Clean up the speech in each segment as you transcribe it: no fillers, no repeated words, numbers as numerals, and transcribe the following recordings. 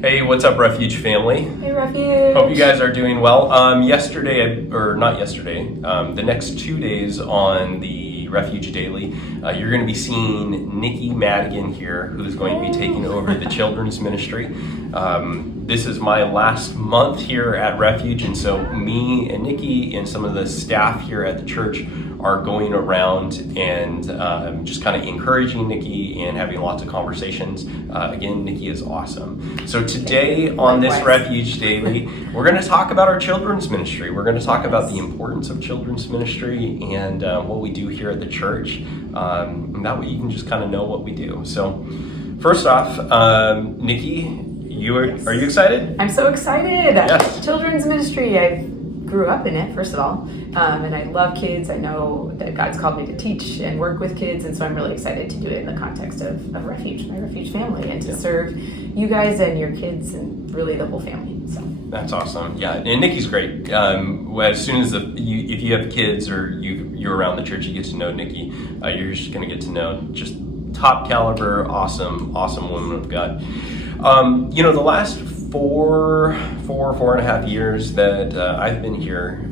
Hey, what's up, Refuge family? Hey, Refuge. Hope you guys are doing well. The next 2 days on the Refuge Daily, you're going to be seeing Nikki Madigan here, who's going to be taking over the children's ministry. This is my last month here at Refuge, and so me and Nikki and some of the staff here at the church are going around and just kind of encouraging Nikki and having lots of conversations. Again, Nikki is awesome. So today on this Refuge Daily, we're going to talk about our children's ministry. We're going to talk about the importance of children's ministry and what we do here at the church. And that way you can just kind of know what we do. So first off, Nikki, are you excited? I'm so excited. Yes. Children's ministry. I grew up in it, first of all, and I love kids. I know that God's called me to teach and work with kids, and so I'm really excited to do it in the context of Refuge, my Refuge family, and to serve you guys and your kids and really the whole family. So that's awesome. Yeah, and Nikki's great. As soon as if you have kids or you're around the church, you get to know Nikki. You're just going to get to know just top caliber, awesome woman of God. The last four and a half years that I've been here,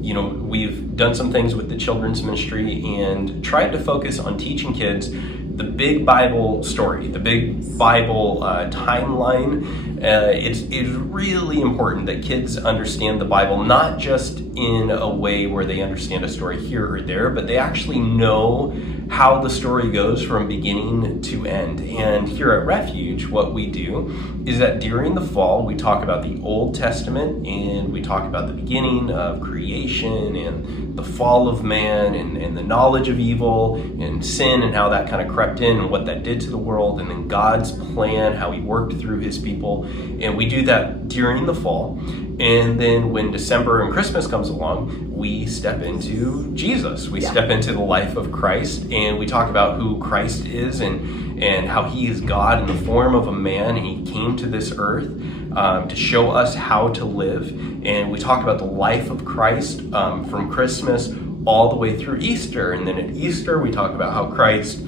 we've done some things with the children's ministry and tried to focus on teaching kids the big Bible story, the big Bible timeline. It's really important that kids understand the Bible, not just in a way where they understand a story here or there, but they actually know how the story goes from beginning to end. And here at Refuge, what we do is that during the fall, we talk about the Old Testament and we talk about the beginning of creation and the fall of man and the knowledge of evil and sin and how that kind of crept in and what that did to the world, and then God's plan, how he worked through his people. And we do that during the fall. And then when December and Christmas comes along, we step into Jesus. We step into the life of Christ, and we talk about who Christ is and how he is God in the form of a man, and he came to this earth to show us how to live. And we talk about the life of Christ from Christmas all the way through Easter. And then at Easter, we talk about how Christ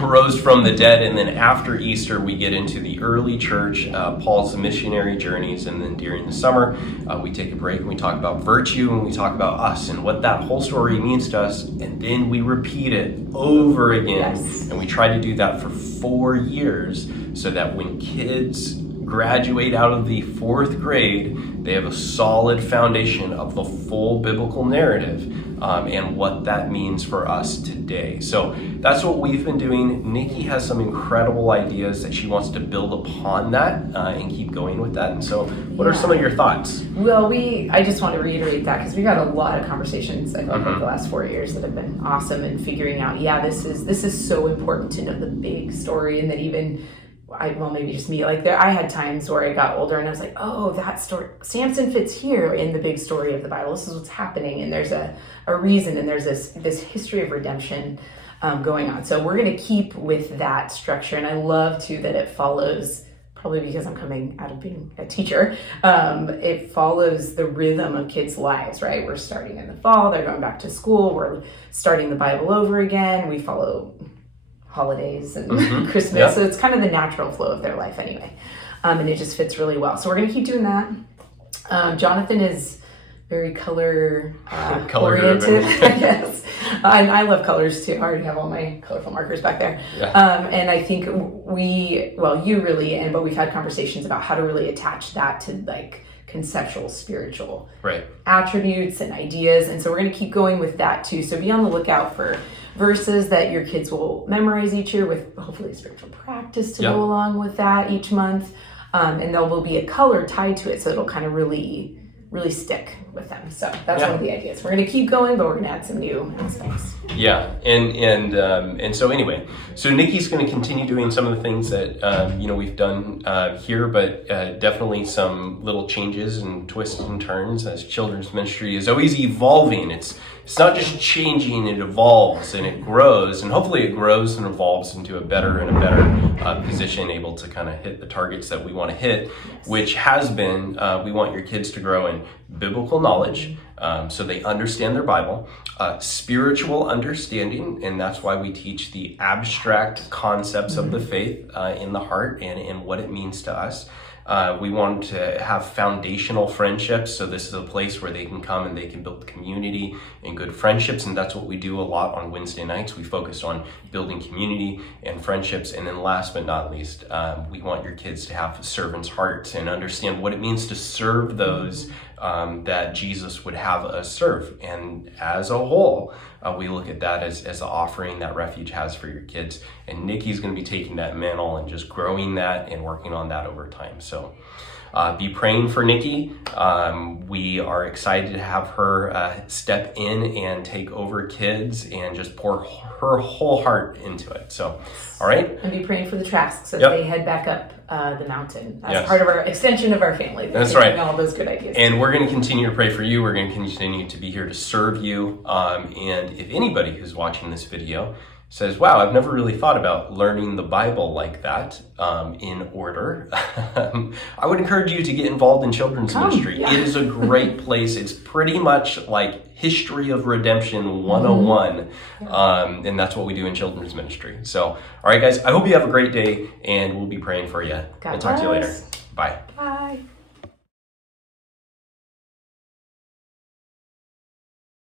rose from the dead, and then after Easter we get into the early church, Paul's missionary journeys, and then during the summer we take a break and we talk about virtue and we talk about us and what that whole story means to us, and then we repeat it over again. And we try to do that for 4 years so that when kids graduate out of the 4th grade, they have a solid foundation of the full biblical narrative and what that means for us today. So that's what we've been doing. Nikki has some incredible ideas that she wants to build upon that and keep going with that. And so what are some of your thoughts? Well, I just want to reiterate that because we've had a lot of conversations, I think, over the last 4 years that have been awesome in figuring out, this is so important to know the big story, and that even maybe just me, I had times where I got older and I was like, oh, that story, Samson fits here in the big story of the Bible. This is what's happening, and there's a reason, and there's this history of redemption going on. So we're going to keep with that structure, and I love too that it follows, probably because I'm coming out of being a teacher, it follows the rhythm of kids' lives, right? We're starting in the fall, they're going back to school, we're starting the Bible over again, we follow holidays and Christmas. So it's kind of the natural flow of their life anyway. And it just fits really well. So we're going to keep doing that. Jonathan is very color oriented. Yes. And I love colors too. I already have all my colorful markers back there. And I think but we've had conversations about how to really attach that to conceptual, spiritual attributes and ideas. And so we're going to keep going with that too. So be on the lookout for verses that your kids will memorize each year, with hopefully spiritual practice to go along with that each month. And there will be a color tied to it, so it'll kind of really stick with them. So that's one of the ideas. We're going to keep going, but we're going to add some new aspects. Yeah, and so anyway, so Nikki's going to continue doing some of the things that we've done here, but definitely some little changes and twists and turns, as children's ministry is always evolving. It's not just changing, it evolves and it grows, and hopefully it grows and evolves into a better position, able to kind of hit the targets that we want to hit, which has been, we want your kids to grow in biblical knowledge, so they understand their Bible. spiritual understanding, and that's why we teach the abstract concepts of the faith in the heart and what it means to us. We want to have foundational friendships, so this is a place where they can come and they can build community and good friendships, and that's what we do a lot on Wednesday nights. We focus on building community and friendships, and then last but not least, we want your kids to have servant's hearts and understand what it means to serve those that Jesus would have us serve. And as a whole, we look at that as the offering that Refuge has for your kids. And Nikki's going to be taking that mantle and just growing that and working on that over time. So be praying for Nikki. We are excited to have her step in and take over kids and just pour her whole heart into it. So, all right. And be praying for the Trasks as Yep. they head back up the mountain as Yes. part of our extension of our family. That's They're right. taking all those good ideas. And we're going to continue to pray for you. We're going to continue to be here to serve you. And if anybody who's watching this video says, wow, I've never really thought about learning the Bible like that in order, I would encourage you to get involved in children's ministry. Yeah. It is a great place. It's pretty much like History of Redemption 101. And that's what we do in children's ministry. So, all right, guys, I hope you have a great day, and we'll be praying for you. God We'll talk to you later. bless. Bye. Bye.